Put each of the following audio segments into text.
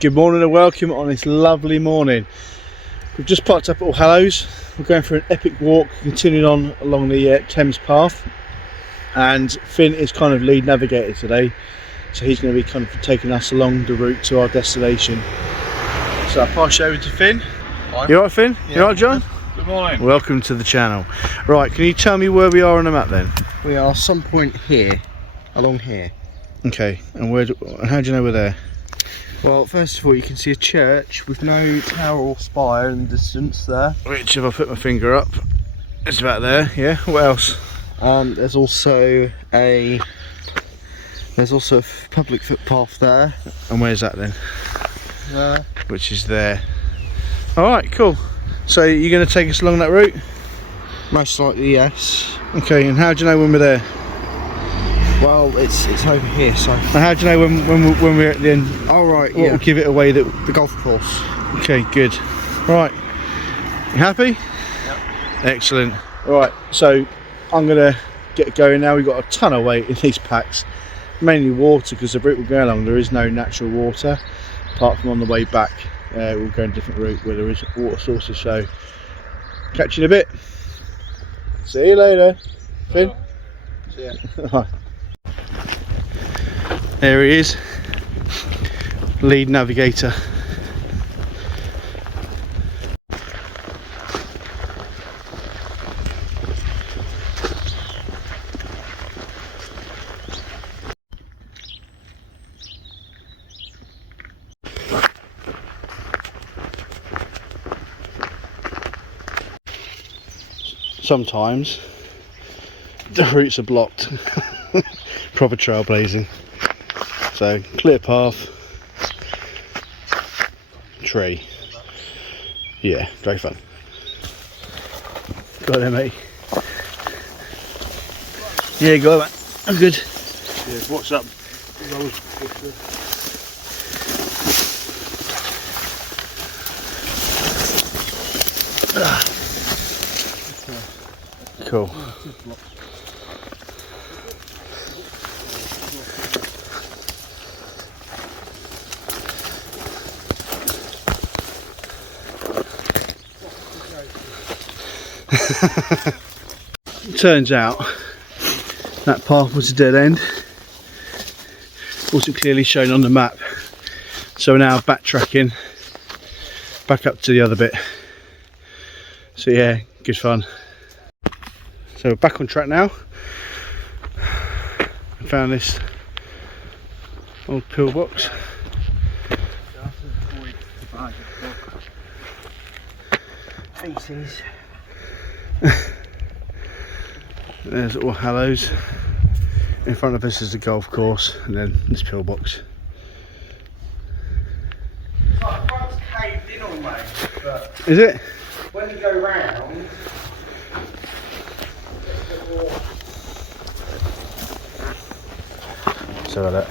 Good morning and welcome on this lovely morning. We've just parked up at Allhallows. We're going for an epic walk, continuing on along the Thames path, and Finn is kind of lead navigator today, so he's going to be kind of taking us along the route to our destination. So I'll pass you over to Finn. Hi. You alright, Finn? Yeah. You alright, John? Good morning. Welcome to the channel. Right, can you tell me where we are on the map then? We are some point here, along here. Okay, and how do you know we're there? Well, first of all, you can see a church with no tower or spire in the distance there. Which, if I put my finger up, it's about there. Yeah. What else? There's also a public footpath there. And where's that then? There. Which is there. All right, cool. So you're going to take us along that route? Most likely, yes. Okay. And how do you know when we're there? Well, it's over here, so. And how do you know when we're at the end? Oh right, What yeah. will give it away that The golf course. Okay, good. Right. You happy? Yep. Excellent. Right. So I'm gonna get going now. We've got a ton of weight in these packs, mainly water, because the route we're going along there is no natural water, apart from on the way back. We'll go in a different route where there is water sources. So catch you in a bit. See you later, Finn. See ya. Right. There he is, lead navigator. Sometimes the routes are blocked. Proper trailblazing. So clear path, tree. Yeah, very fun. Got it, mate. Yeah, got it, mate. I'm good. Yeah, what's up? Cool. Turns out that path was a dead end. Wasn't clearly shown on the map, so we're now backtracking back up to the other bit. So yeah, good fun. So we're back on track now. I found this old pillbox. Feces. There's Allhallows. In front of us is the golf course, and then this pillbox. It's like the front's caved in almost, but Is it? when you go round, So that.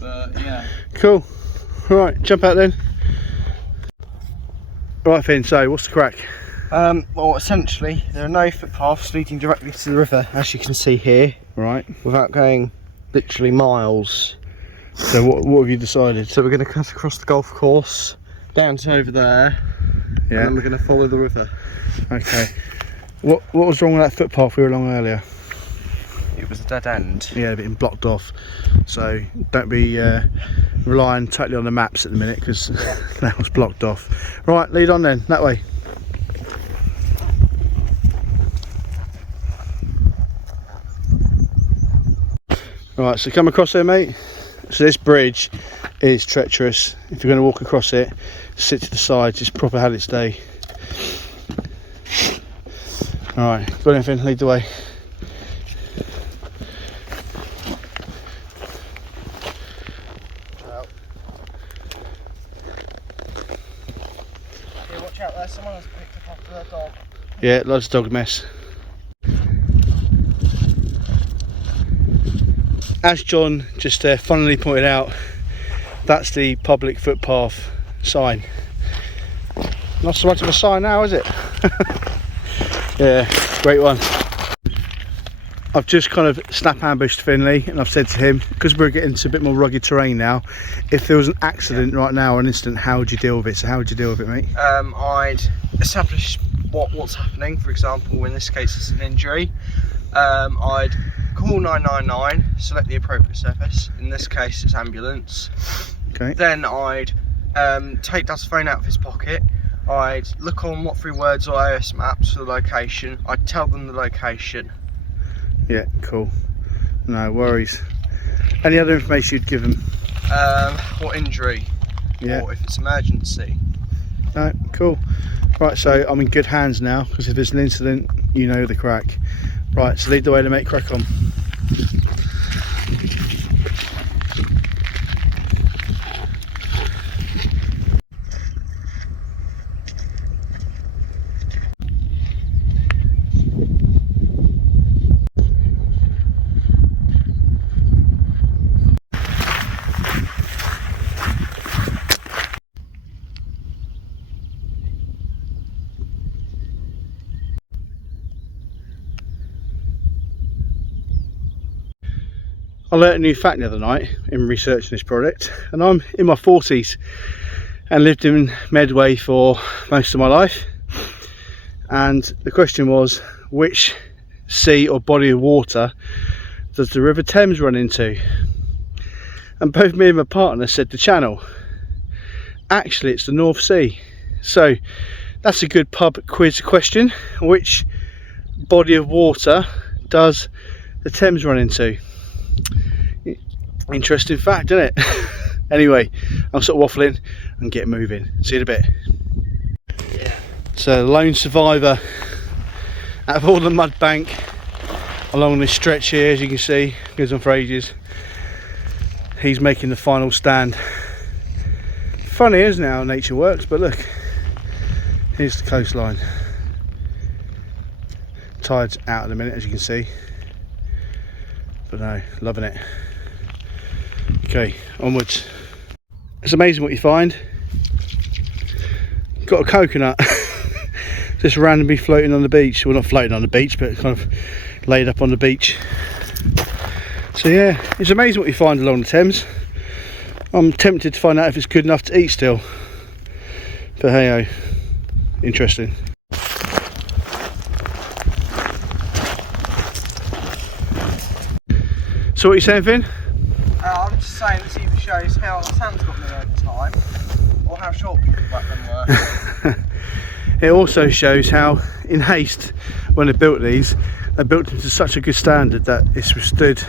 yeah. Cool. Right, jump out then. Right, Finn, so what's the crack? Well, essentially, there are no footpaths leading directly to the river, as you can see here, Right. without going literally miles. So what have you decided? So we're going to cut across the golf course, down to over there, and Yeah. then we're going to follow the river. Okay. What was wrong with that footpath we were along earlier? It was a dead end. Yeah, been blocked off. So don't be relying totally on the maps at the minute, because that was blocked off. Right, lead on then, that way. Right, so come across there, mate. So this bridge is treacherous. If you're going to walk across it, sit to the side, just proper had its day. Alright, go on, Finn, lead the way. Yeah, watch out there, someone has picked up after their dog. Yeah, loads of dog mess. As John just funnily pointed out, that's the public footpath sign. Not so much of a sign now, is it? Yeah, great one. I've just kind of snap ambushed Finley, and I've said to him, because we're getting to a bit more rugged terrain now, if there was an accident right now or an incident, how would you deal with it? So how would you deal with it, mate? I'd establish what's happening. For example, in this case it's an injury. I'd call 999, select the appropriate service. In this case it's ambulance. Okay. Then I'd take Dad's phone out of his pocket. I'd look on what 3 words or iOS maps for the location. I'd tell them the location. Yeah, cool. No worries. Any other information you'd give them? What injury? Yeah. Or if it's emergency. No, cool. Right, so I'm in good hands now, because if there's an incident, you know the crack. Right, so lead the way to make crack on. I learnt a new fact the other night in researching this product, and I'm in my 40s and lived in Medway for most of my life, and the question was, which sea or body of water does the River Thames run into? And both me and my partner said the Channel. Actually it's the North Sea. So that's a good pub quiz question. Which body of water does the Thames run into? Interesting fact, isn't it? Anyway, I'll stop waffling and get moving. See you in a bit. Yeah. So, lone survivor out of all the mud bank along this stretch here, as you can see, goes on for ages. He's making the final stand. Funny, isn't it, how nature works? But look, here's the coastline. Tide's out at the minute, as you can see. But no, loving it. Okay, onwards. It's amazing what you find. Got a coconut just randomly floating on the beach. Well, not floating on the beach, but kind of laid up on the beach. So yeah, it's amazing what you find along the Thames. I'm tempted to find out if it's good enough to eat still. But hey ho, interesting. So what are you saying, Finn? I'm just saying this either shows how the sand's got there over time, or how short people back then were. It also shows how, in haste, when they built these, they built them to such a good standard that it's withstood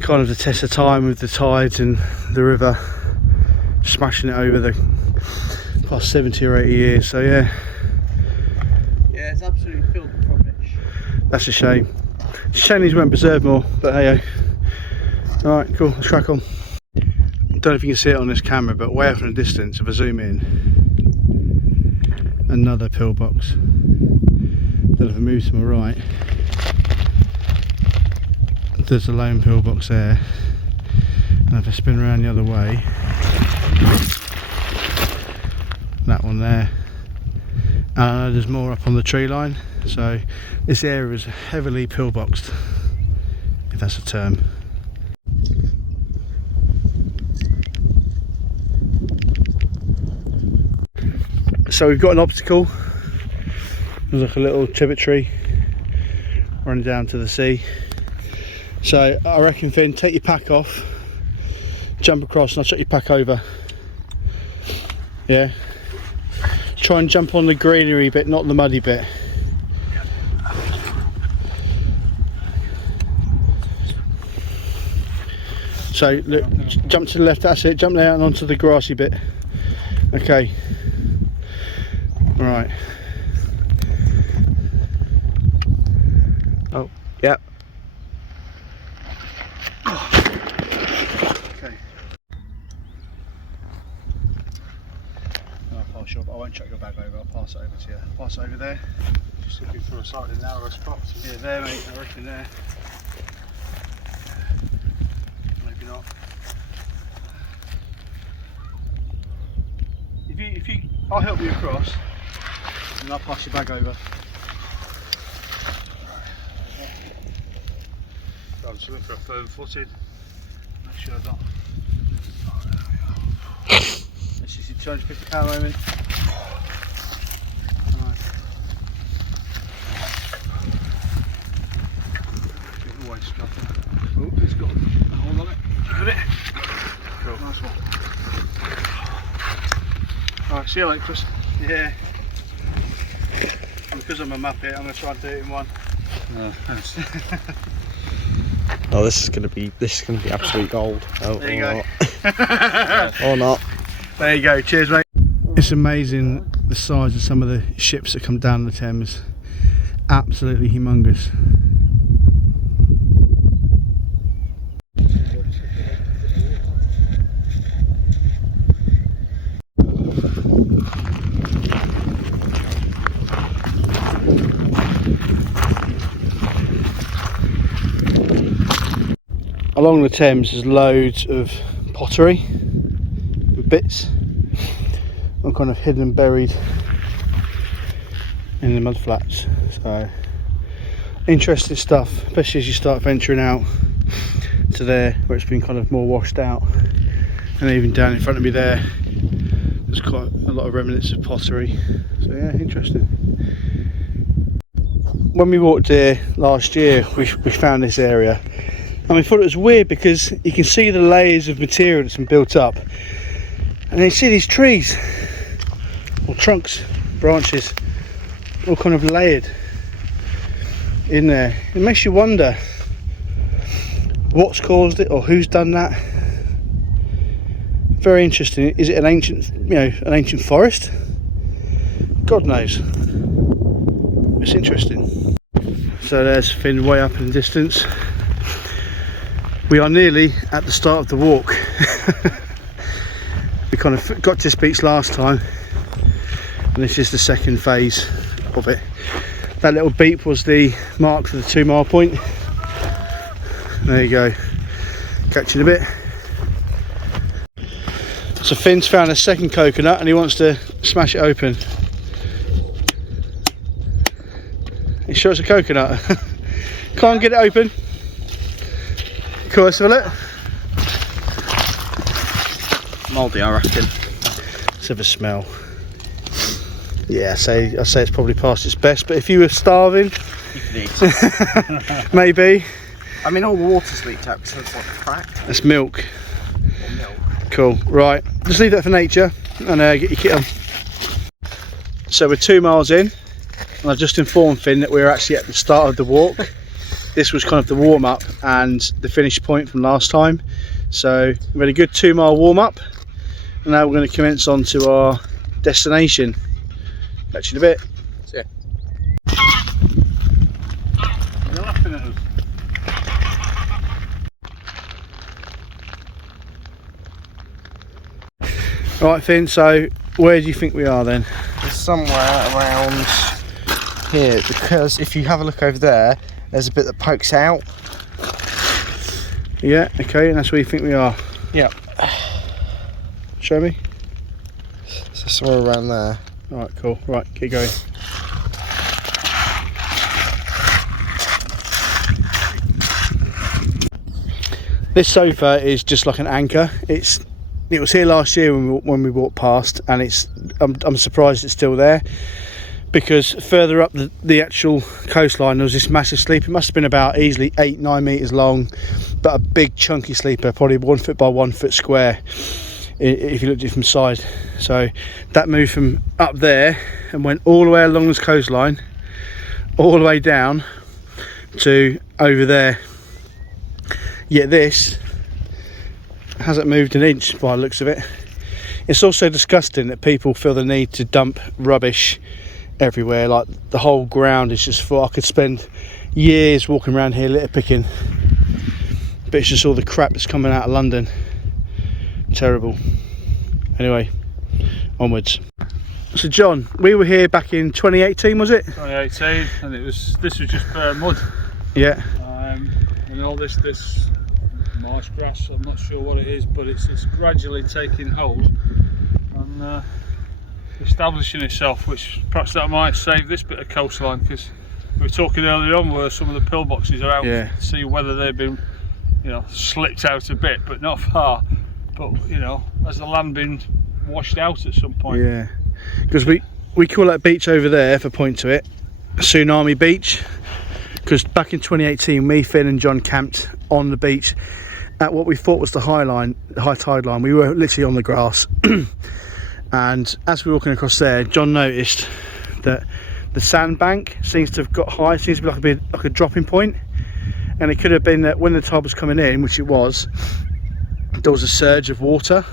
kind of the test of time with the tides and the river smashing it over the past 70 or 80 years. So yeah. Yeah, it's absolutely filled with rubbish. That's a shame. Shame these weren't preserved more, but hey ho. Alright, cool, let's crack on. I don't know if you can see it on this camera, but way off in the distance, if I zoom in, another pillbox. Then if I move to my right, there's a lone pillbox there. And if I spin around the other way, that one there. And I know there's more up on the tree line, so this area is heavily pillboxed, if that's a term. So we've got an obstacle. There's like a little tributary running down to the sea. So I reckon, Finn, take your pack off, jump across, and I'll chuck your pack over. Yeah. Try and jump on the greenery bit, not the muddy bit. So look, jump to the left, that's it, jump there and onto the grassy bit. Okay. Right. Oh, yeah. Okay. I'll pass you, I won't chuck your bag over, I'll pass it over to you. I'll pass it over there. Just looking for a slightly narrower spot. Yeah, there mate, I reckon there. Maybe not. If you, I'll help you across, and I'll pass your bag over. I'm just looking for a firm footing. Make sure I don't. This is your 250 pound moment. Right. Get the waist dropping. Oh, it's got a hold on it. Got it. Cool. Nice one. Alright, see you later, Chris. Yeah. And because I'm a muppet, I'm going to try and do it in one. No, thanks. Oh, this is gonna be absolute gold. Oh, There you go. Or not. There you go. Cheers, mate. It's amazing the size of some of the ships that come down the Thames. Absolutely humongous. Along the Thames there's loads of pottery with bits all kind of hidden and buried in the mud flats, so interesting stuff, especially as you start venturing out to there where it's been kind of more washed out. And even down in front of me there's quite a lot of remnants of pottery, so yeah, interesting. When we walked here last year we found this area. And we thought it was weird because you can see the layers of material that's been built up, and then you see these trees or trunks, branches, all kind of layered in there. It makes you wonder what's caused it or who's done that. Very interesting. Is it an ancient, an ancient forest? God knows. It's interesting. So there's Finn way up in the distance. We are nearly at the start of the walk. We kind of got to this beach last time, and this is the second phase of it. That little beep was the mark for the 2 mile point. There you go. Catch you in a bit. So Finn's found a second coconut and he wants to smash it open. You sure it's a coconut? Can't get it open. Cool, let's have a look. Mouldy, I reckon. Let's have a smell. Yeah, I'd say it's probably past its best, but if you were starving, You could eat. maybe. I mean, all the water's leaked out because it's like cracked. That's milk. Or milk. Cool, right. Just leave that for nature and get your kit on. So we're 2 miles in, and I've just informed Finn that we're actually at the start of the walk. This was kind of the warm-up and the finish point from last time. So we've had a good 2 mile warm-up, and now we're going to commence on to our destination. Catch you in a bit. See ya. You're laughing at us. Right, Finn, so where do you think we are then? It's somewhere around here, because if you have a look over there, there's a bit that pokes out. Yeah, okay, and that's where you think we are. Yeah. Show me. So somewhere around there. Alright, cool. Right, keep going. This sofa is just like an anchor. It was here last year when we walked past, and I'm surprised it's still there, because further up the actual coastline there was this massive sleeper. It must have been about easily 8-9 meters long, but a big chunky sleeper, probably 1 foot by 1 foot square if you looked at it from side. So that moved from up there and went all the way along this coastline, all the way down to over there. Yet this hasn't moved an inch by the looks of it. It's also disgusting that people feel the need to dump rubbish everywhere. Like, the whole ground is just full. I could spend years walking around here litter picking, but it's just all the crap that's coming out of London. Terrible. Anyway, onwards. So John, we were here back in 2018, was it? 2018, and this was just bare mud. Yeah. And all this marsh grass, I'm not sure what it is, but it's gradually taking hold and establishing itself, which perhaps that might save this bit of coastline, because we were talking earlier on where some of the pillboxes are out, Yeah. to see whether they've been, you know, slipped out a bit, but not far. But you know, has the land been washed out at some point? Yeah, because we call that beach over there, if I point to it, Tsunami Beach, because back in 2018 me, Finn and John camped on the beach at what we thought was the high tide line. We were literally on the grass and as we were walking across there, John noticed that the sandbank seems to have got high, seems to be like a dropping point, and it could have been that when the tide was coming in, which it was, there was a surge of water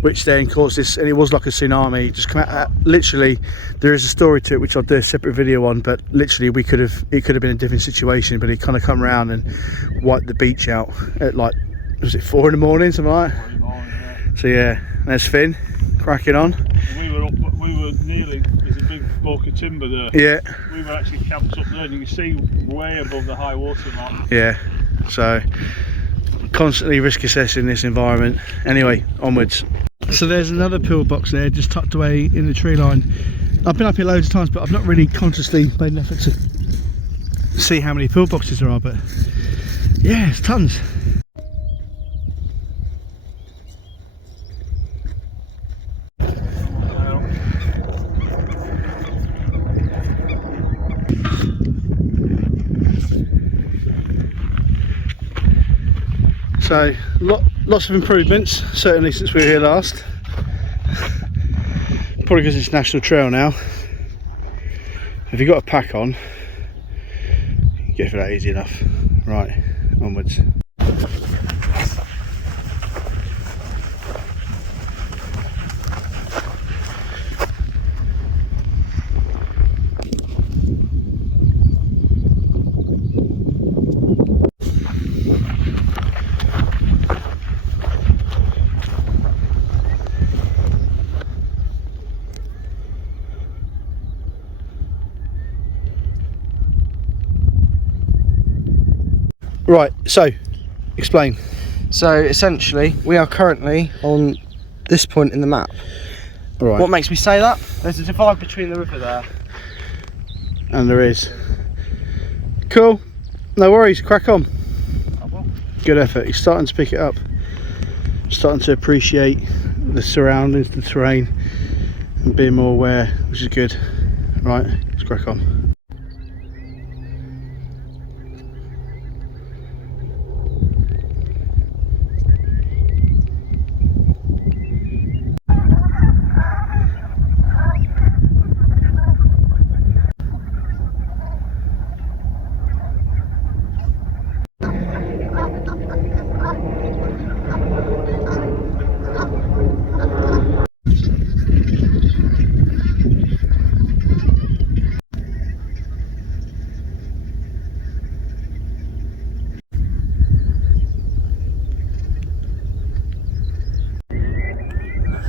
which then caused this, and it was like a tsunami just come out. Literally, there is a story to it which I'll do a separate video on, but literally it could have been a different situation, but it kind of come around and wiped the beach out at, like, was it 4 in the morning, something like that? 4 in the morning, yeah. So yeah, there's Finn cracking on. We were nearly, there's a big bulk of timber there. Yeah, We were actually camped up there, and you can see way above the high water mark. yeah, so constantly risk assessing this environment. Anyway, onwards. So there's another pillbox there, just tucked away in the tree line. I've been up here loads of times, but I've not really consciously made an effort to see how many pillboxes there are, but yeah, it's tons. So lots of improvements, certainly since we were here last. Probably because it's National Trail now. If you've got a pack on, you get through that easy enough. Right, onwards. Right, so explain. So essentially, we are currently on this point in the map. Right. What makes me say that? There's a divide between the river there. And there is. Cool. No worries, crack on. Good effort. You're starting to pick it up. Starting to appreciate the surroundings, the terrain, and being more aware, which is good. Right, let's crack on.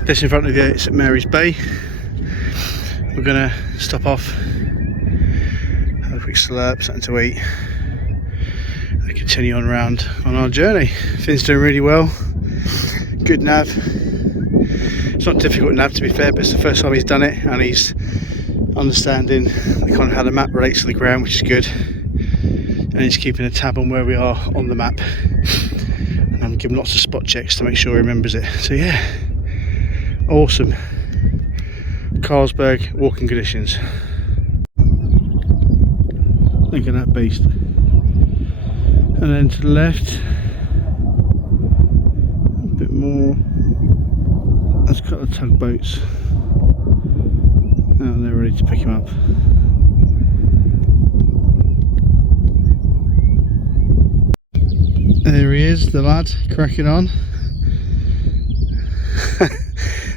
This in front of you is St Mary's Bay. We're going to stop off, have a quick slurp, something to eat, and continue on round on our journey. Finn's doing really well, good nav. It's not difficult nav to be fair, but it's the first time he's done it, and he's understanding kind of how the map relates to the ground, which is good, and he's keeping a tab on where we are on the map, and I'm giving lots of spot checks to make sure he remembers it. So yeah, awesome. Carlsberg walking conditions. Look at that beast. And then to the left, a bit more. There's a couple of tugboats. And they're ready to pick him up. There he is, the lad, cracking on.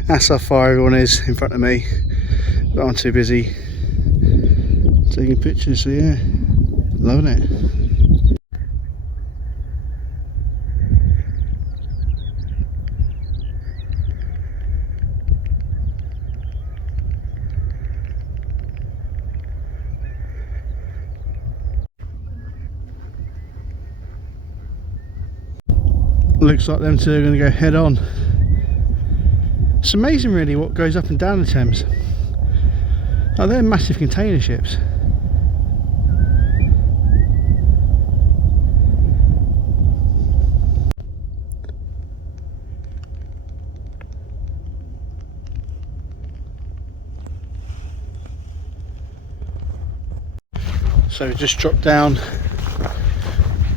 That's how far everyone is in front of me, but I'm too busy taking pictures, so yeah, loving it. Looks like them two are going to go head on. It's amazing really what goes up and down the Thames. Oh, they're massive container ships. So just dropped down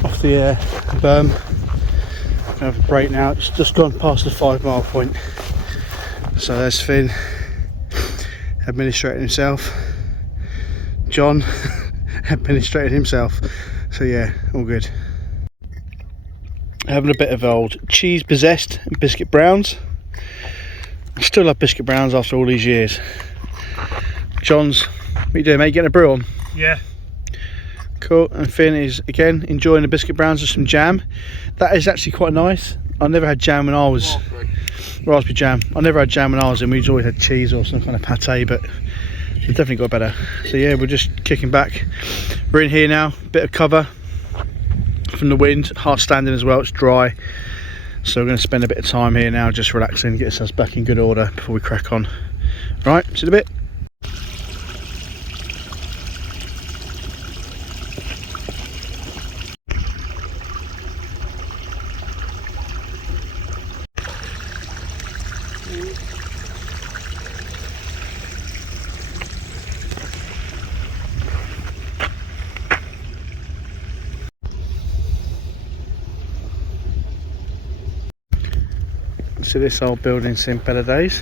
off the berm. Gonna have a break now. It's just gone past the 5 mile point. So there's Finn administrating himself. John administrating himself. So yeah, all good. Having a bit of old cheese possessed and biscuit browns. I still love biscuit browns after all these years. John's, what you doing, mate? Getting a brew on? Yeah. Cool. And Finn is again enjoying the biscuit browns with some jam. That is actually quite nice. I never had jam when I was raspberry jam. I never had jam when I was in. We've always had cheese or some kind of pate, but it's definitely got better. So yeah, we're just kicking back. We're in here now. Bit of cover from the wind. Hard standing as well. It's dry. So we're going to spend a bit of time here now, just relaxing, get ourselves back in good order before we crack on. Right, see you in a bit. So this old building's seen better days.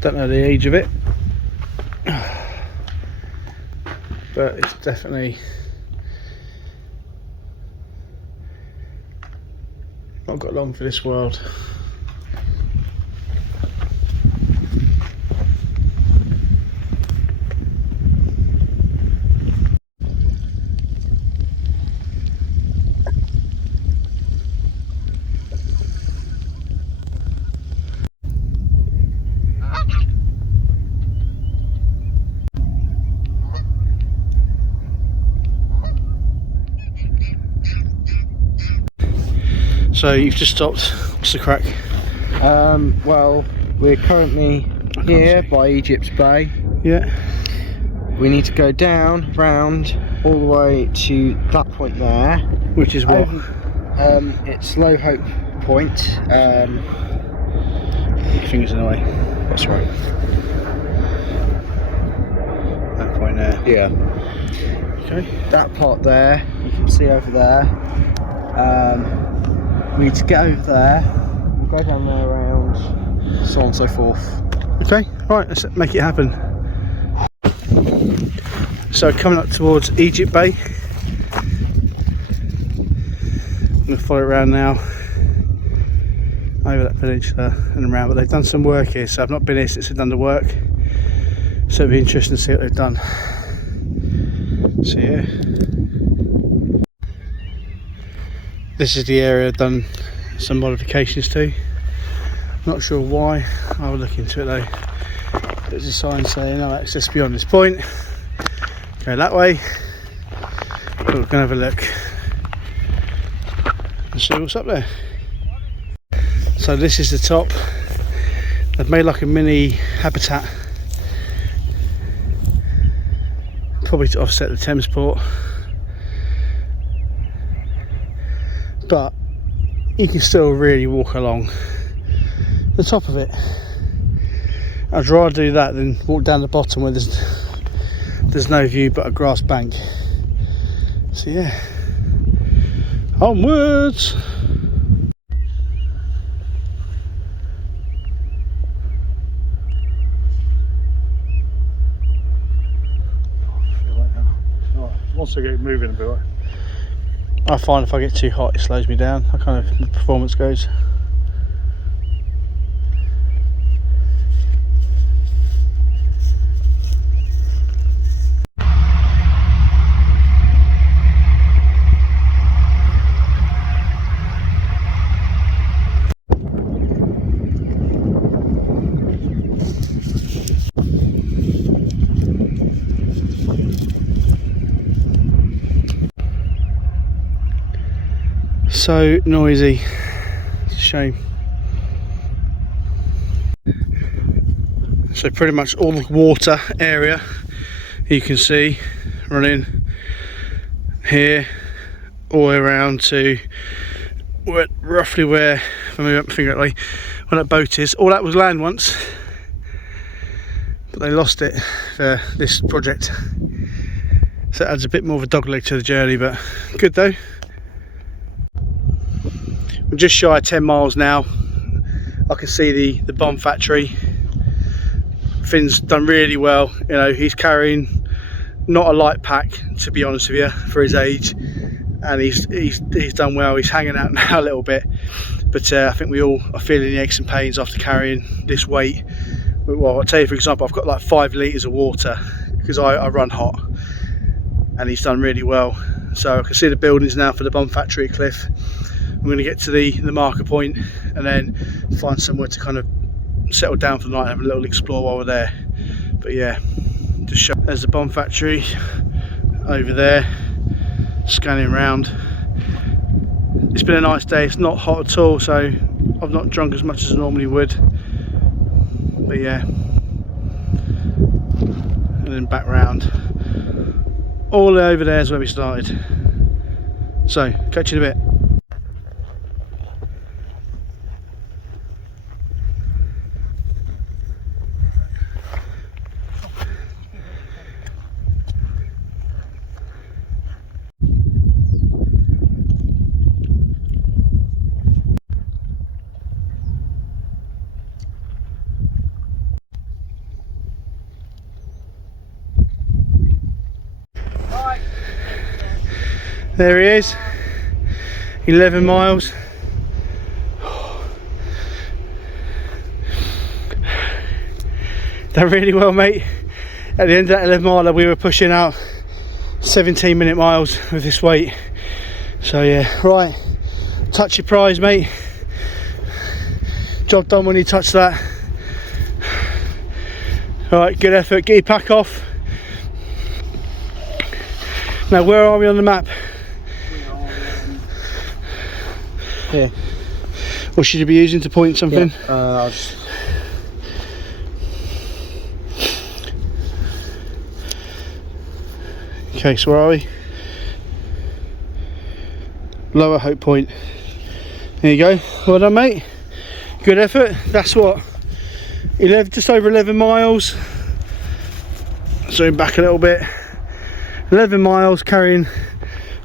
Don't know the age of it, but it's definitely not got long for this world. So you've just stopped. What's the crack? Well, we're currently here by Egypt's Bay. Yeah. We need to go down, round, all the way to that point there. Which is what? It's Low Hope Point. Your fingers in the way. That's right. That point there. Yeah. Okay. That part there, you can see over there. We need to get over there. We'll go down there around, so on and so forth. Okay, right, let's make it happen. So coming up towards Egypt Bay. I'm going to follow it around now over that peninsula and around, but they've done some work here, so I've not been here since they've done the work, so it'll be interesting to see what they've done. So yeah, this is the area I've done some modifications to. Not sure why, I'll look into it though. There's a sign saying no access beyond this point. Go that way, but we're going to have a look and see what's up there. So this is the top. They've made like a mini habitat, probably to offset the Thames port, but you can still really walk along the top of it. I'd rather do that than walk down the bottom where there's no view but a grass bank. So yeah, onwards. Once I get moving a bit, right? I find if I get too hot it slows me down. That kind of performance goes. So noisy, it's a shame. So pretty much all the water area you can see running here all the way around to roughly where, if I move up my finger that way, where that boat is. All that was land once, but they lost it for this project, so it adds a bit more of a dogleg to the journey, but good though. We're just shy of 10 miles now. I can see the bomb factory. Finn's done really well, you know, he's carrying not a light pack, to be honest with you, for his age, and he's done well. He's hanging out now a little bit, but I think we all are feeling the aches and pains after carrying this weight. Well, I'll tell you, for example, I've got like 5 litres of water because I run hot, and he's done really well. So I can see the buildings now for the bomb factory at Cliffe. I'm going to get to the marker point and then find somewhere to kind of settle down for the night and have a little explore while we're there. But yeah, just show. There's the bomb factory over there, scanning around. It's been a nice day. It's not hot at all, so I've not drunk as much as I normally would, but yeah. And then back round, all over there is where we started. So catch you in a bit. There he is, 11 miles. Done really well, mate. At the end of that 11 miler we were pushing out 17-minute miles with this weight. So yeah, right, touch your prize, mate. Job done when you touch that. Alright, good effort, get your pack off. Now where are we on the map? Here. What should you be using to point something? Yeah, I'll just... Okay, so where are we? Lower Hope Point. There you go. Well done, mate. Good effort. That's what, 11, just over 11 miles. Zoom back a little bit. 11 miles carrying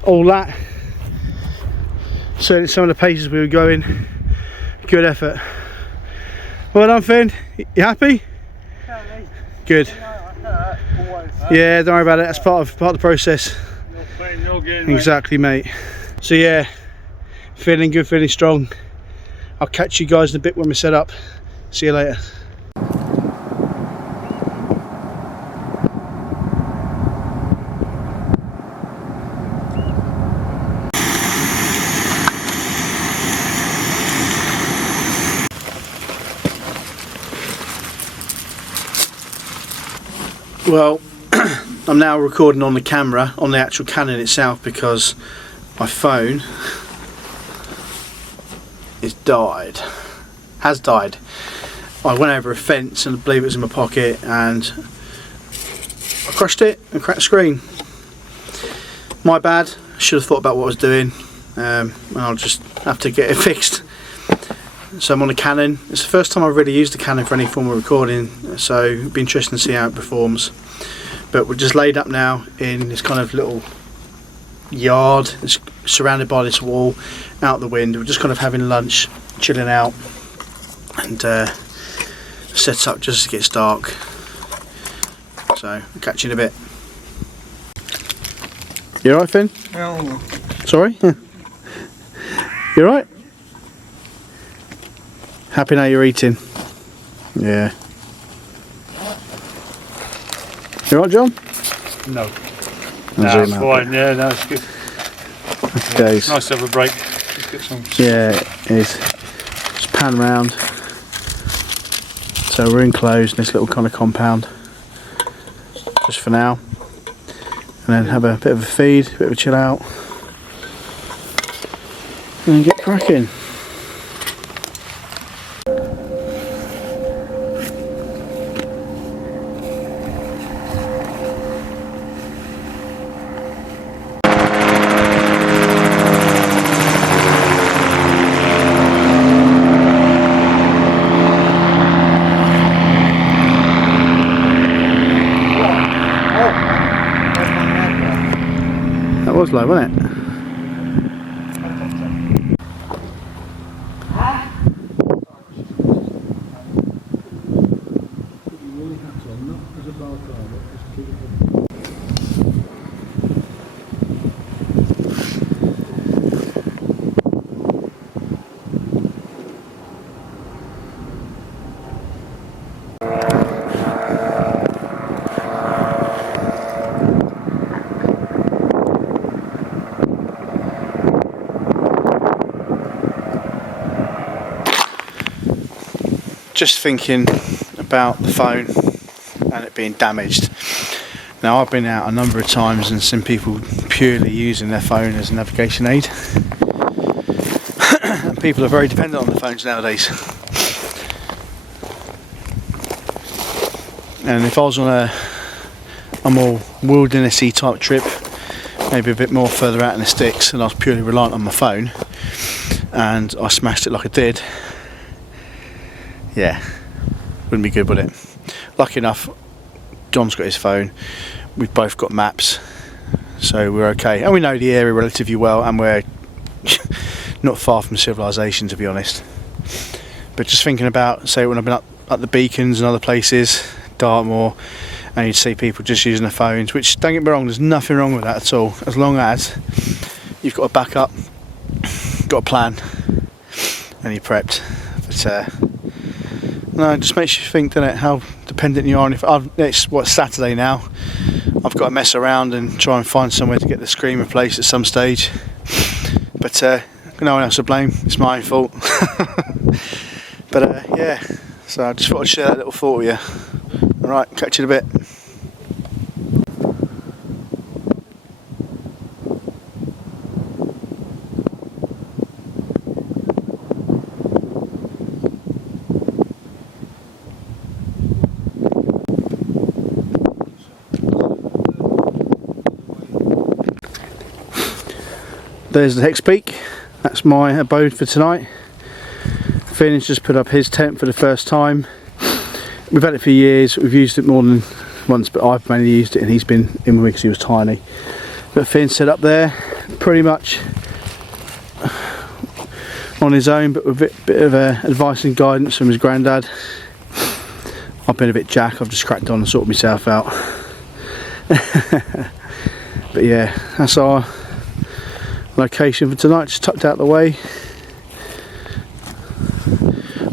all that. Certainly some of the paces we were going. Good effort. Well done, Finn. You happy? Good. Yeah, don't worry about it. That's part of the process. No pain, no gain, mate. Exactly, mate. So yeah, feeling good, feeling strong. I'll catch you guys in a bit when we set up. See you later. Well, I'm now recording on the camera, on the actual Canon itself, because my phone has died. I went over a fence and I believe it was in my pocket and I crushed it and cracked the screen. My bad, I should have thought about what I was doing, and I'll just have to get it fixed. So I'm on a Canon. It's the first time I've really used a Canon for any form of recording, so it'll be interesting to see how it performs. But we're just laid up now in this kind of little yard. It's surrounded by this wall, out the wind. We're just kind of having lunch, chilling out, and set up just as it gets dark. So I'll catch you in a bit. You alright, Finn? No. Sorry? You alright? Happy now you're eating? Yeah. You alright, John? No. No, It's fine, yeah, no, it's good. Okay. It's nice to have a break. Just get some... Yeah, it is. Just pan round. So we're enclosed in this little kind of compound, just for now. And then have a bit of a feed, a bit of a chill out. And then get cracking. was low, wasn't it? Just thinking about the phone and it being damaged. Now, I've been out a number of times and seen people purely using their phone as a navigation aid. And people are very dependent on their phones nowadays. And if I was on a more wildernessy type trip, maybe a bit more further out in the sticks, and I was purely reliant on my phone, and I smashed it like I did, yeah, wouldn't be good, would it? Lucky enough, John's got his phone, we've both got maps, so we're okay, and we know the area relatively well, and we're not far from civilization, to be honest. But just thinking about, say, when I've been up at the beacons and other places, Dartmoor, and you'd see people just using their phones, which, don't get me wrong, there's nothing wrong with that at all, as long as you've got a backup, got a plan, and you're prepped. But no, it just makes you think, doesn't it, how dependent you are. And if it's Saturday now, I've got to mess around and try and find somewhere to get the screen replaced at some stage. But no one else to blame, it's my own fault. But yeah, so I just thought I'd share that little thought with you. Alright, catch you in a bit. There's the Hex Peak, that's my abode for tonight. Finn's just put up his tent for the first time. We've had it for years, we've used it more than once, but I've mainly used it and he's been in with me because he was tiny. But Finn's set up there, pretty much on his own, but with a bit of advice and guidance from his granddad. I've been a bit jack, I've just cracked on and sorted myself out. But yeah, that's our location for tonight, just tucked out the way.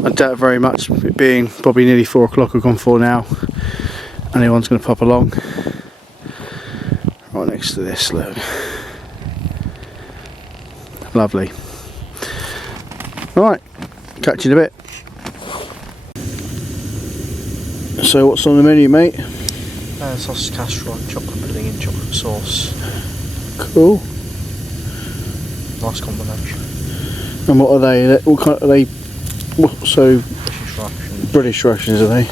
I doubt very much, it being probably nearly 4 o'clock, we've gone 4 now, anyone's going to pop along. Right next to this, look. Lovely. Alright, catch you in a bit. So what's on the menu, mate? Sausage casserole, chocolate pudding and chocolate sauce. Cool. Nice combination. And what are they? What kind are they? So British rations. British rations, are they?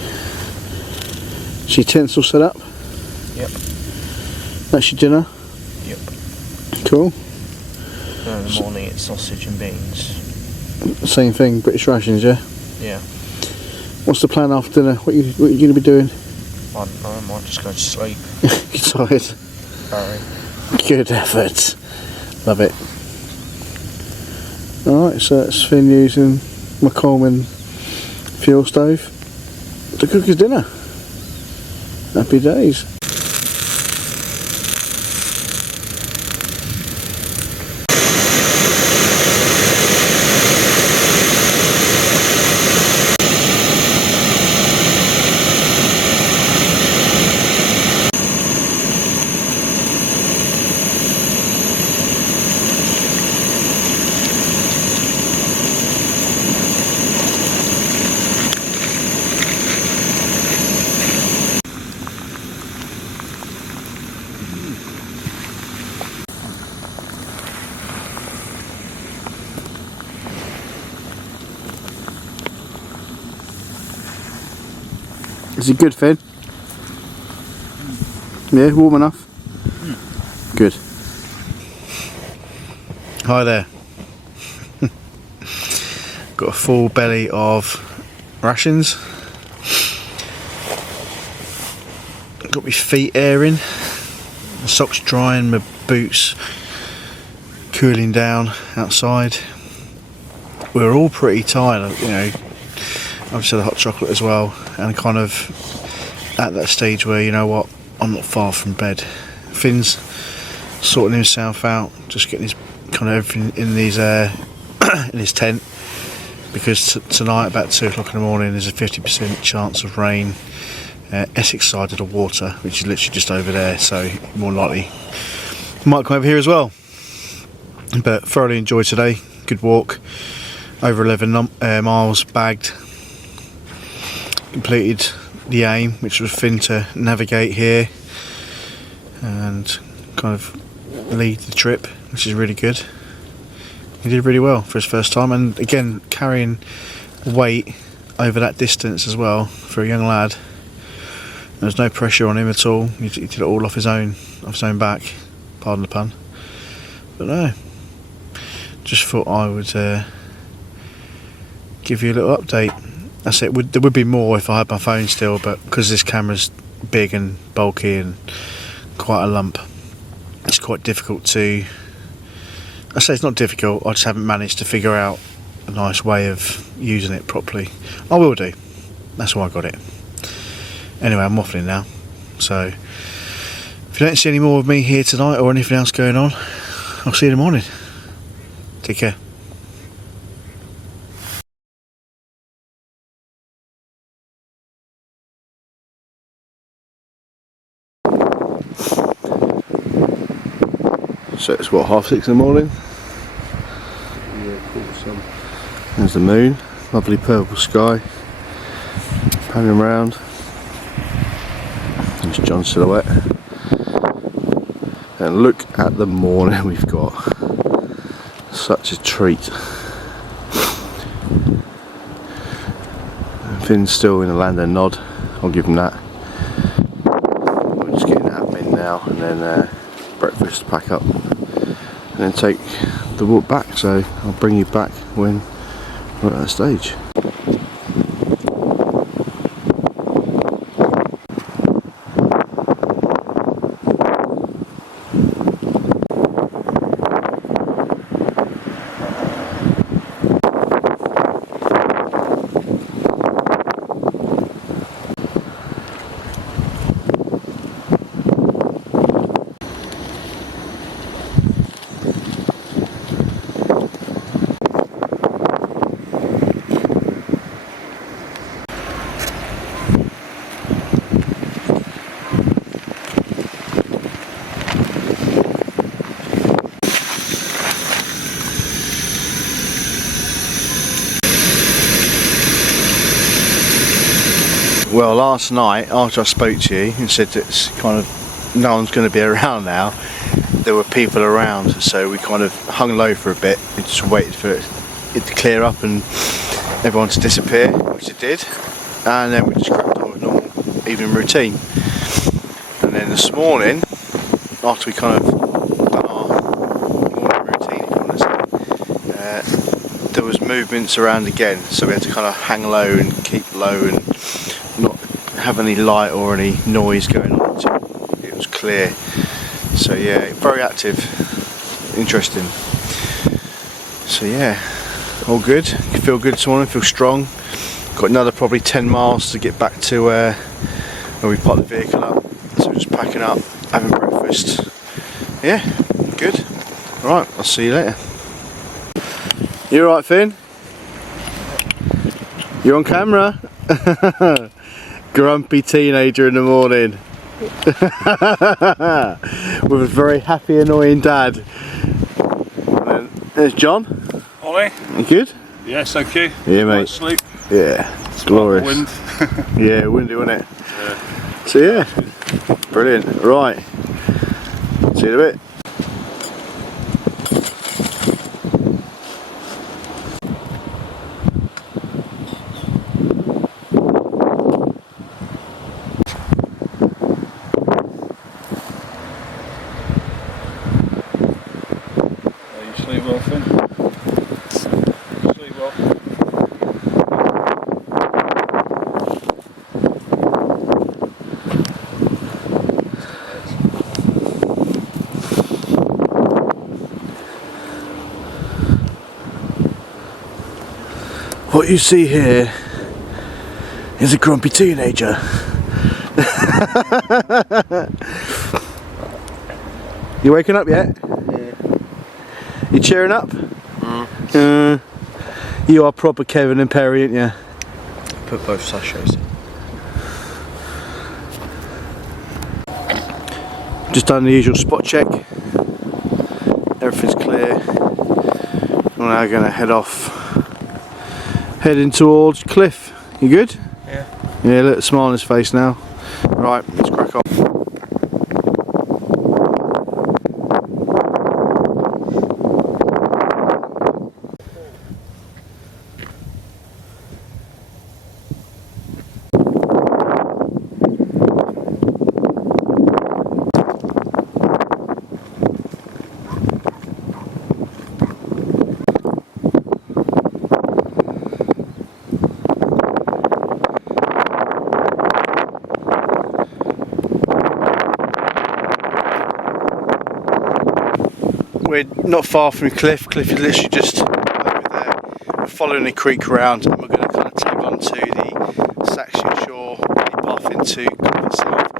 Is your tinsel set up? Yep. That's your dinner? Yep. Cool. And in the morning it's sausage and beans. Same thing, British rations, yeah? Yeah. What's the plan after dinner? What are you going to be doing? I don't know, I might just go to sleep. You're tired? Very. Good effort. Love it. Alright, so that's Finn using my Coleman fuel stove to cook his dinner. Happy days. Is it good, Finn? Yeah, warm enough? Good. Hi there. Got a full belly of rations. Got my feet airing, my socks drying, my boots cooling down outside. We're all pretty tired, you know. I've just had a hot chocolate as well, and kind of at that stage where, you know what, I'm not far from bed. Finn's sorting himself out, just getting his kind of everything in his in his tent, because tonight about 2 o'clock in the morning there's a 50% chance of rain. Essex side of the water, which is literally just over there, so more likely might come over here as well. But thoroughly enjoyed today. Good walk, over 11 miles bagged. Completed the aim, which was Finn to navigate here and kind of lead the trip, which is really good. He did really well for his first time, and again carrying weight over that distance as well for a young lad. There was no pressure on him at all. He did it all off his own back, pardon the pun. But no, just thought I would give you a little update. That's it. There would be more if I had my phone still, but because this camera's big and bulky and quite a lump, it's quite difficult to... I say it's not difficult, I just haven't managed to figure out a nice way of using it properly. I will do. That's why I got it. Anyway, I'm waffling now. So, if you don't see any more of me here tonight or anything else going on, I'll see you in the morning. Take care. So it's what, 6:30 in the morning? Yeah, there's the moon, lovely purple sky, panning round. There's John's silhouette. And look at the morning we've got. Such a treat. Finn's still in the land and nod, I'll give him that. We're just getting admin now, and then breakfast, pack up, and then take the walk back. So I'll bring you back when we're at that stage. Well, last night after I spoke to you and said that it's kind of no one's going to be around now, there were people around, so we kind of hung low for a bit and just waited for it to clear up and everyone to disappear, which it did, and then we just cracked on with normal evening routine. And then this morning, after we kind of done our morning routine, if you want to say, there was movements around again, so we had to kind of hang low and keep low and not have any light or any noise going on until it was clear. So yeah, very active, interesting. So yeah, all good. Feel good this morning, feel strong. Got another probably 10 miles to get back to where we parked the vehicle up. So we're just packing up, having breakfast. Yeah, good. Alright, I'll see you later. You alright, Finn? You're on camera? Grumpy teenager in the morning. With a very happy, annoying dad. And then there's John. Ollie? You good? Yes, thank you. Yeah, mate. Sleep. Yeah, it's glorious. Wind. Yeah, windy, wasn't it? Yeah. So yeah, brilliant. Right, see you in a bit. Sleep well, Finn. Sleep well. What you see here is a grumpy teenager. You waking up yet? Yeah. You cheering up? You are proper Kevin and Perry, aren't you? Put both sachets in. Just done the usual spot check. Everything's clear. We're now going to head off. Heading towards Cliffe. You good? Yeah. Yeah, look, smile on his face now. Right, let's crack on. We're not far from Cliffe. Cliffe is literally just over there. We're following the creek around and we're going to kind of tag onto the Saxon shore, path into Cliffe itself,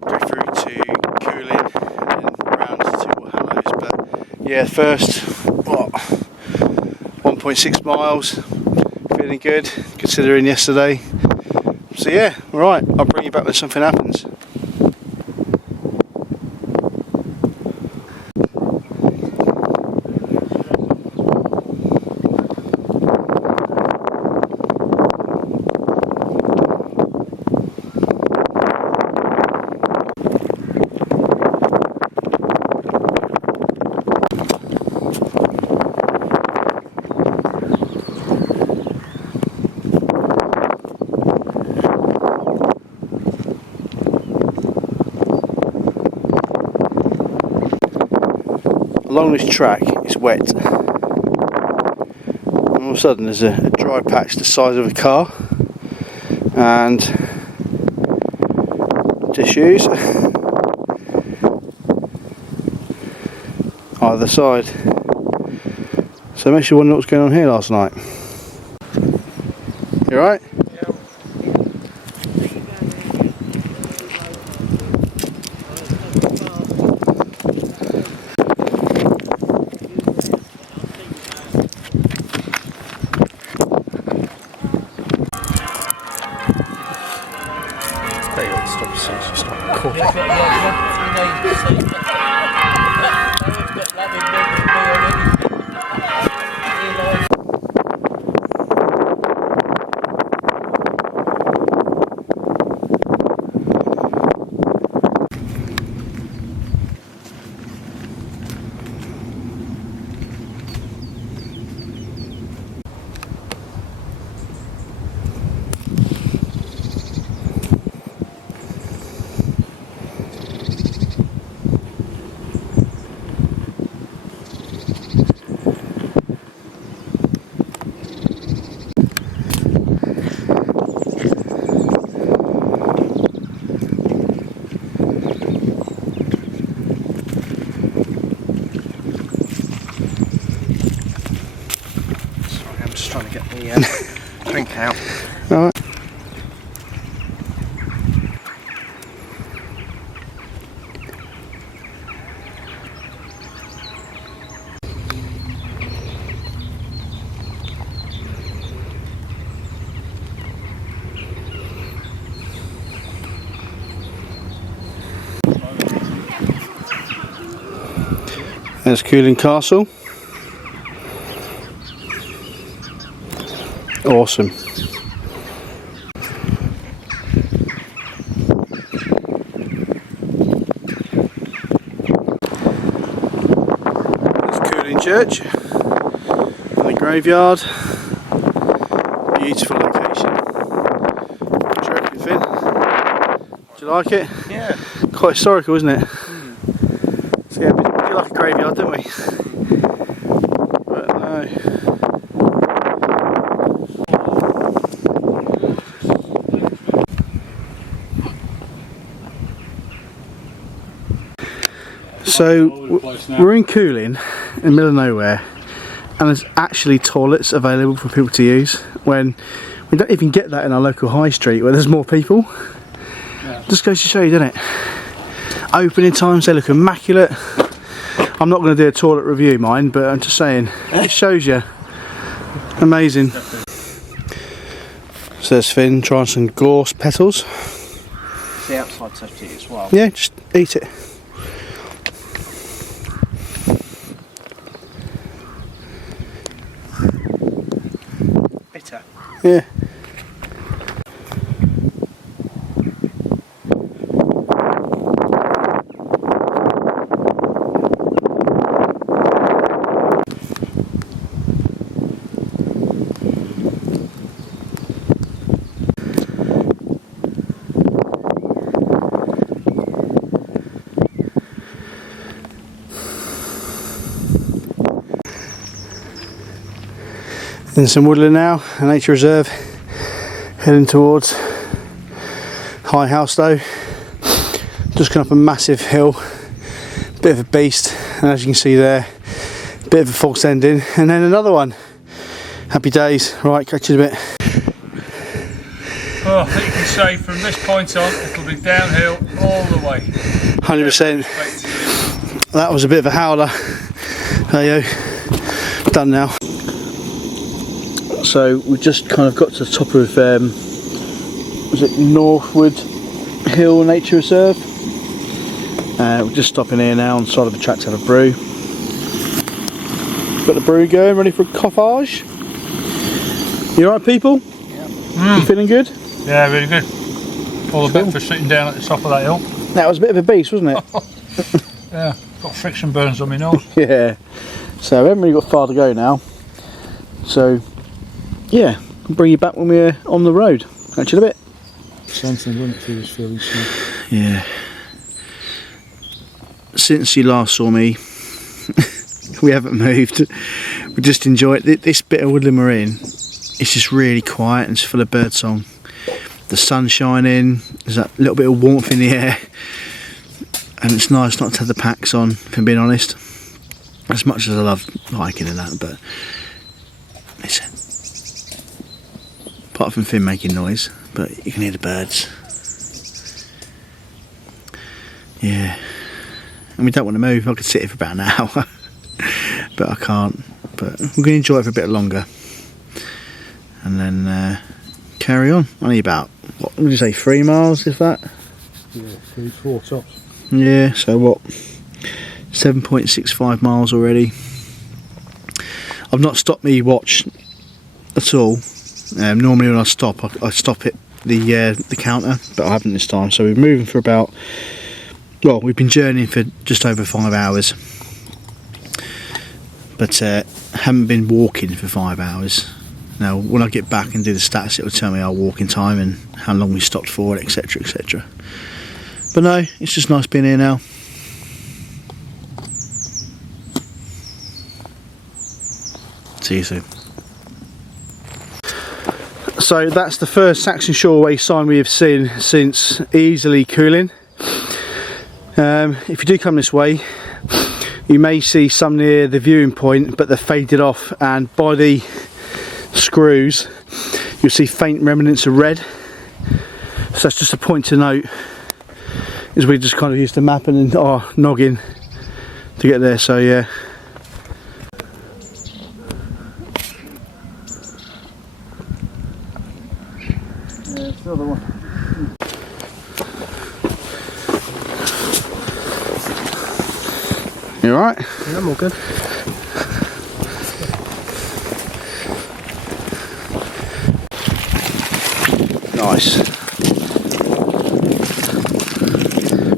go through to Coolin and then round to Allhallows. But yeah, first 1.6 miles, feeling good considering yesterday. So yeah, alright, I'll bring you back when something happens. Along this track it's wet and all of a sudden there's a dry patch the size of a car and tissues either side, so it makes you wonder what's going on here last night. You alright? Trying to get the drink out. Alright. There's Coolin Castle. Awesome. There's Coolin Church and the graveyard. Beautiful location. What do you reckon, Finn? Do you like it? Yeah. Quite historical, isn't it? So yeah, we do like a graveyard, don't we? But no. So we're in Coolin, in the middle of nowhere, and there's actually toilets available for people to use when we don't even get that in our local high street where there's more people. Yeah. Just goes to show you, doesn't it? Opening times, they look immaculate. I'm not going to do a toilet review, mine, but I'm just saying, it shows you. Amazing. So there's Finn trying some gorse petals. It's the outside touch it as well. Yeah, just eat it. Bitter. Yeah. In some woodland now, a nature reserve, heading towards High Allhallows. Just gone up a massive hill, bit of a beast, and as you can see there, bit of a false ending, and then another one. Happy days. Right, catch you in a bit. Oh, I think you can say from this point on it'll be downhill all the way. 100%. That was a bit of a howler. There you go. Done now. So we just kind of got to the top of, was it Northwood Hill Nature Reserve? We're just stopping here now on the side of the track to have a brew. Got the brew going, ready for a coffage. You alright, people? Yeah. You feeling good? Yeah, really good. All the better for sitting down at the top of that hill. That was a bit of a beast, wasn't it? Yeah, got friction burns on my nose. Yeah. So we haven't really got far to go now. So yeah, I'll bring you back when we're on the road. Catch you in a bit. Something, wouldn't it, through this field? Yeah. Since you last saw me, we haven't moved. We just enjoy it. This bit of woodland we're in, it's just really quiet and it's full of birdsong. The sun's shining, there's that little bit of warmth in the air, and it's nice not to have the packs on, if I'm being honest. As much as I love hiking and that, but listen. Apart from Finn making noise, but you can hear the birds. Yeah. And we don't want to move. I could sit here for about an hour, but I can't. But we're going to enjoy it for a bit longer. And then carry on. Only about, what would you say, 3 miles, if that? Yeah, 3, 4 tops. Yeah, so what? 7.65 miles already. I've not stopped me watch at all. Normally when I stop, I stop at the counter, but I haven't this time. So we're moving for about, well, we've been journeying for just over 5 hours, but haven't been walking for 5 hours. Now when I get back and do the stats, it will tell me our walking time and how long we stopped for, etc, etc. But no, it's just nice being here now. See you soon. So that's the first Saxon Shoreway sign we have seen since easily cooling. If you do come this way, you may see some near the viewing point, but they're faded off, and by the screws you'll see faint remnants of red. So that's just a point to note, as we just kind of used the map and our noggin to get there. So yeah. Another one. You alright? Yeah, I'm all good. Nice.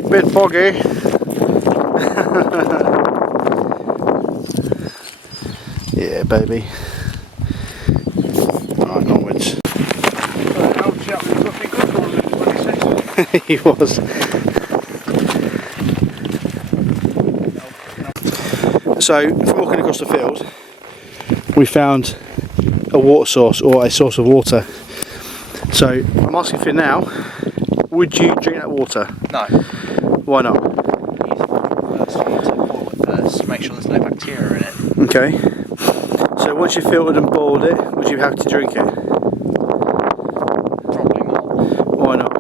Bit foggy. Yeah, baby. Right, onwards. He was. So, from walking across the field, we found a water source, or a source of water. So, I'm asking Finn now, would you drink that water? No. Why not? First, you need to boil it first, make sure there's no bacteria in it. Okay. once you've filtered and boiled it, would you have to drink it? Probably not. Why not?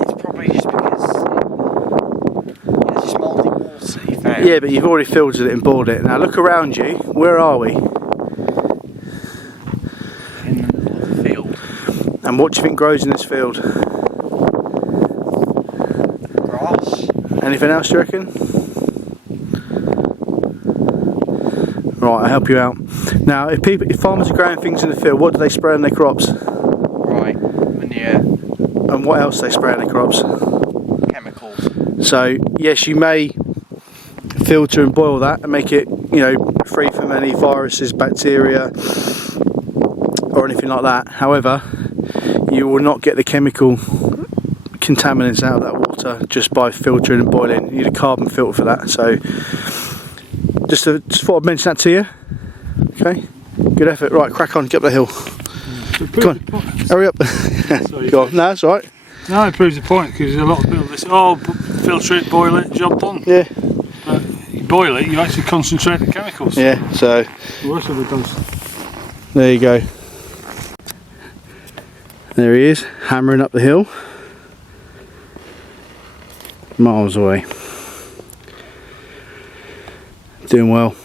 It's probably just because it's just malty water you found. Yeah, but you've already filtered it and boiled it. Now look around you. Where are we? In the middle of the field. And what do you think grows in this field? Grass. Anything else, do you reckon? Right, I'll help you out. Now, if farmers are growing things in the field, what do they spray on their crops? Right, manure. And what else do they spray on their crops? Chemicals. So, yes, you may filter and boil that and make it, you know, free from any viruses, bacteria, or anything like that. However, you will not get the chemical contaminants out of that water just by filtering and boiling. You need a carbon filter for that. So, just thought I'd mention that to you. Okay, good effort. Right, crack on, get up the hill. Come on, hurry up. Go on. No, that's all right. No, it proves the point, because there's a lot of people that say, oh, filter it, boil it, job done. Yeah. But you boil it, you actually concentrate the chemicals. Yeah, so The worst of it does. there you go. There he is, hammering up the hill. Miles away. Doing well.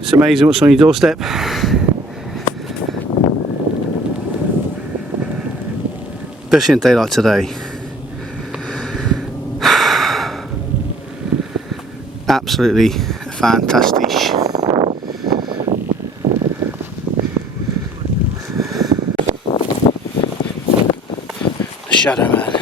It's amazing what's on your doorstep. Especially in a day like today. Absolutely fantastic. The Shadow Man.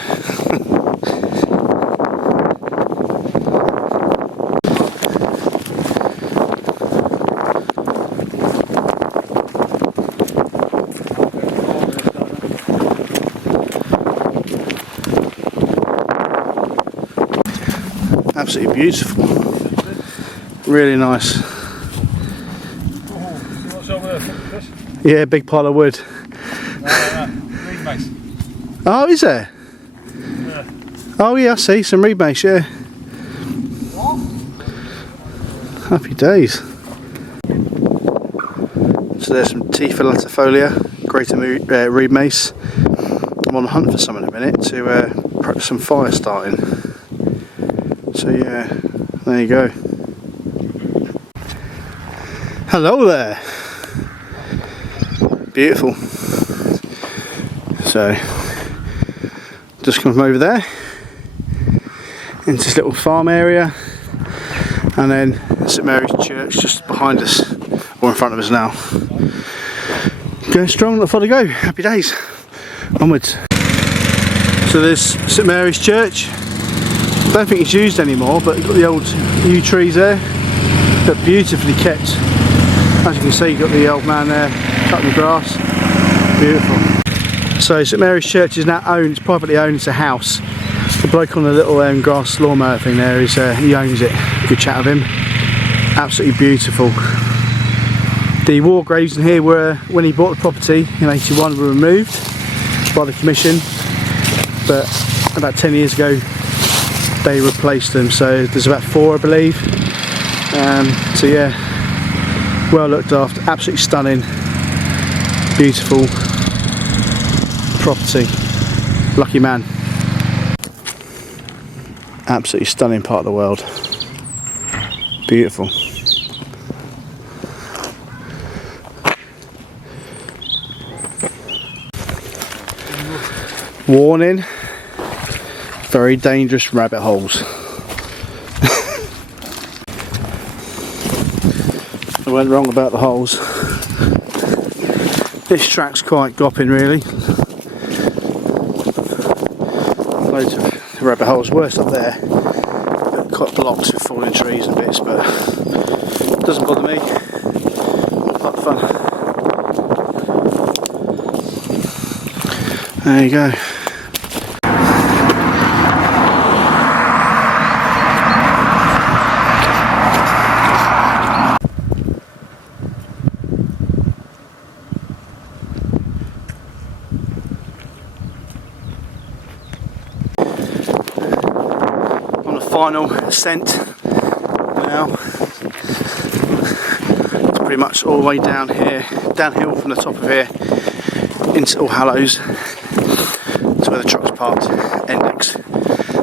Absolutely beautiful. Really nice. What's over there, Chris? Yeah, big pile of wood. No. Reed mace. Oh, is there? Yeah. Oh yeah, I see, some reed mace, yeah. Happy days. So there's some Tifa latifolia, greater reed mace. I'm on the hunt for some in a minute to practice some fire starting. So yeah, there you go. Hello there. Beautiful. So, just come from over there into this little farm area, and then St Mary's Church just behind us, or in front of us now. Going strong, not far to go. Happy days. Onwards. So there's St Mary's Church. I don't think it's used anymore, but you've got the old yew trees there. They're beautifully kept. As you can see, you've got the old man there cutting the grass. Beautiful. So St Mary's Church is now owned, it's privately owned, it's a house. The bloke on the little grass lawnmower thing there, he owns it. Good chat of him. Absolutely beautiful. The war graves in here were, when he bought the property in '81, were removed by the commission, but about 10 years ago they replaced them, so there's about 4 I believe. So yeah, well looked after, absolutely stunning, beautiful property. Lucky man. Absolutely stunning part of the world. Beautiful. Warning, very dangerous rabbit holes. I went wrong about the holes. This track's quite gopping really. Loads of rabbit holes, worse up there. Got quite blocked with falling trees and bits, but it doesn't bother me. Part of fun. There you go. final ascent now. It's pretty much all the way down here, downhill from the top of here into Allhallows to where the truck's parked. Index.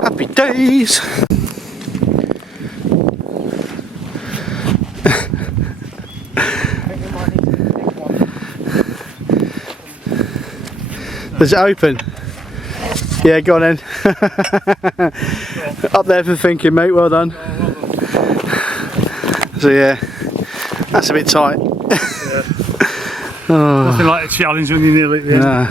Happy days! Does it open? Yeah, go on then. Up there for thinking, mate, well done. So yeah, that's a bit tight. Yeah. Oh. Nothing like a challenge when you're nearly at the end. Nah.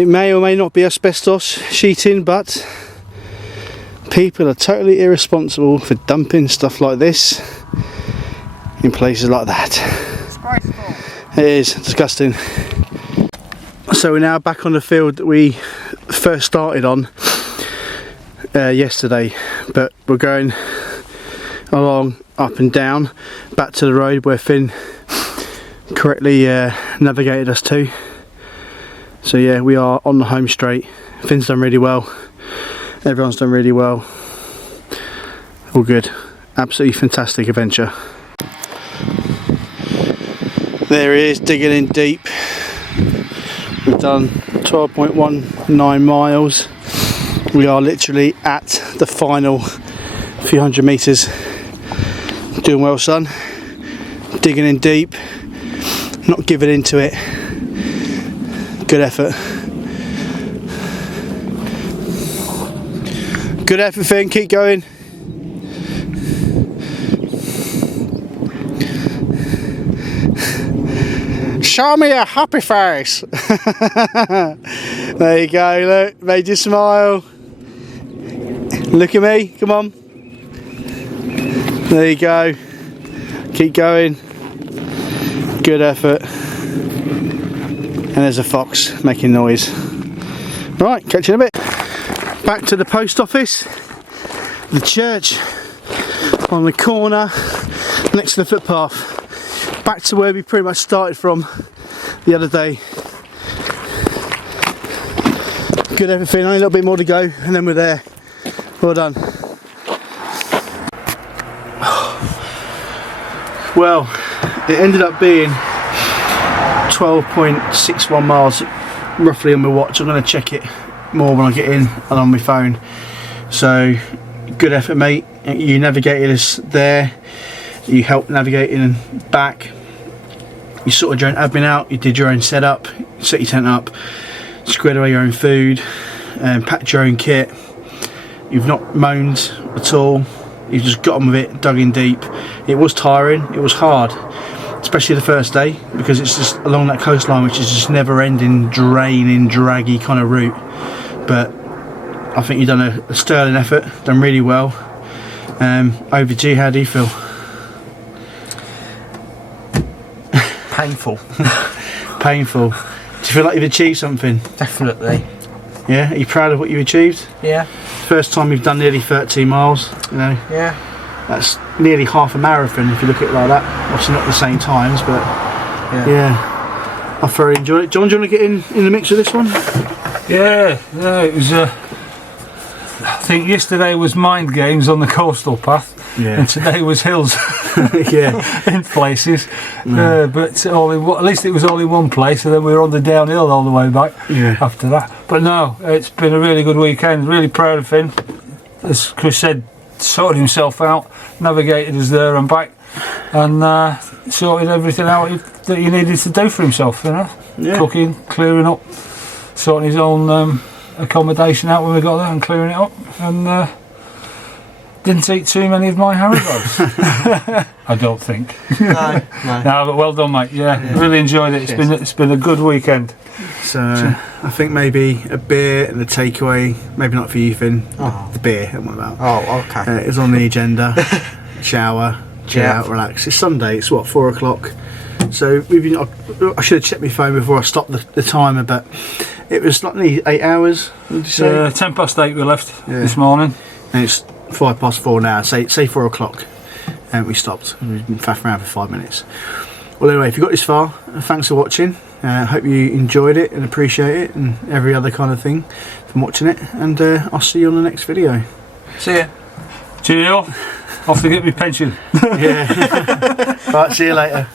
It may or may not be asbestos sheeting, but people are totally irresponsible for dumping stuff like this in places like that. Disgraceful. It is disgusting. So we're now back on the field that we first started on yesterday, but we're going along up and down back to the road where Finn correctly navigated us to. So yeah, we are on the home straight. Finn's done really well. Everyone's done really well. All good. Absolutely fantastic adventure. There he is, digging in deep. We've done 12.19 miles. We are literally at the final few hundred metres. Doing well, son. Digging in deep. Not giving in to it. Good effort. Good effort, Finn. Keep going. Show me a happy face. There you go. Look, made you smile. Look at me. Come on. There you go. Keep going. Good effort. And there's a fox making noise. Right, catch you in a bit. Back to the post office, the church on the corner next to the footpath. Back to where we pretty much started from the other day. Good everything, only a little bit more to go and then we're there. Well done. Well, it ended up being 12.61 miles roughly on my watch. I'm going to check it more when I get in and on my phone. So good effort, mate. You navigated us there, you helped navigate in and back, you sorted your own admin out, you did your own setup, set your tent up, squared away your own food, and packed your own kit. You've not moaned at all, you just got on with it, dug in deep. It was tiring, it was hard, especially the first day, because it's just along that coastline which is just never ending, draining, draggy kind of route. But I think you've done a sterling effort, done really well. Over to you, how do you feel? Painful. Painful. Do you feel like you've achieved something? Definitely. Yeah? Are you proud of what you've achieved? Yeah. First time you've done nearly 13 miles, you know? Yeah. That's nearly half a marathon if you look at it like that. Obviously not the same times, but yeah. I thoroughly enjoyed it. John, do you want to get in the mix of this one? Yeah, it was I think yesterday was mind games on the coastal path, and today was hills. Yeah. In places, but at least it was only one place, and then we were on the downhill all the way back after that. But no, it's been a really good weekend. Really proud of Finn. As Chris said, sorted himself out, navigated us there and back, and sorted everything out that he needed to do for himself, you know, cooking, clearing up, sorting his own accommodation out when we got there and clearing it up, and didn't eat too many of my Haribo's. I don't think. No. No, but well done, mate. Yeah, really enjoyed it. It's been a good weekend. So I think maybe a beer and a takeaway, maybe not for you, Finn. The beer, I'm about. Oh, okay. It's on the agenda. Shower, chill out, relax. It's Sunday. It's what, 4 o'clock. So I should have checked my phone before I stopped the timer, but it was like nearly 8 hours. What did you say? 10 past 8 we left this morning, and it's 4 now. Say 4 o'clock, and we stopped. We've been faffing around for 5 minutes. Well, anyway, if you got this far, thanks for watching. Hope you enjoyed it and appreciate it and every other kind of thing from watching it. And I'll see you on the next video. See ya. Cheerio. Off to get me pension. Yeah. Right, see you later.